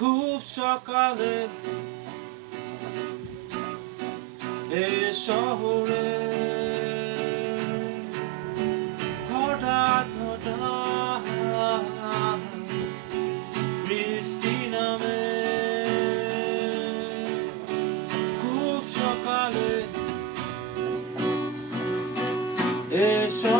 খুব সকালে এ শহরে। হঠাৎ হঠাৎ বৃষ্টি নামে। খুব সকালে এ শহরে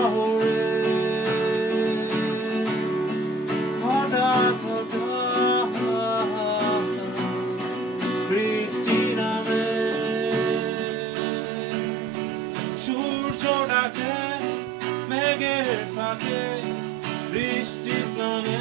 ডাকে মেঘের ফাঁকে বৃষ্টি স্নানে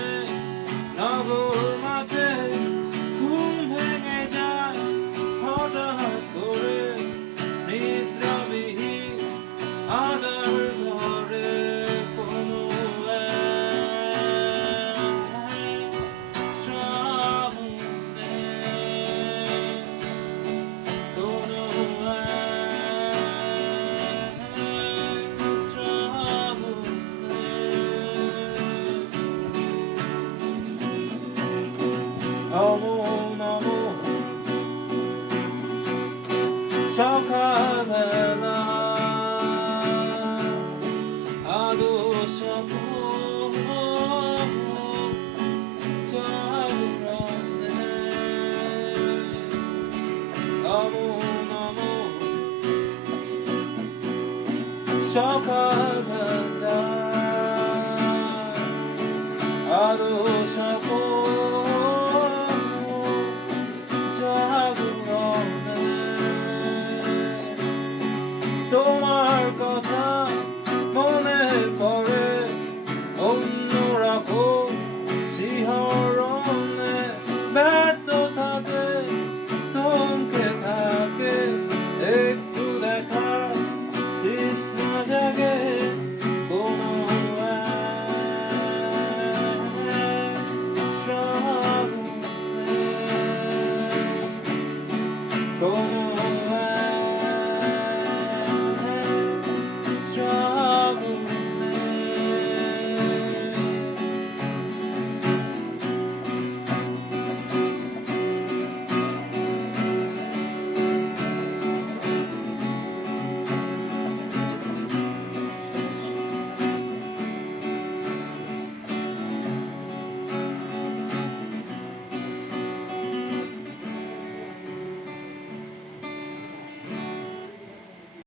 নমো নমো সকালবেলা আলো সকালবেলা আলো সকল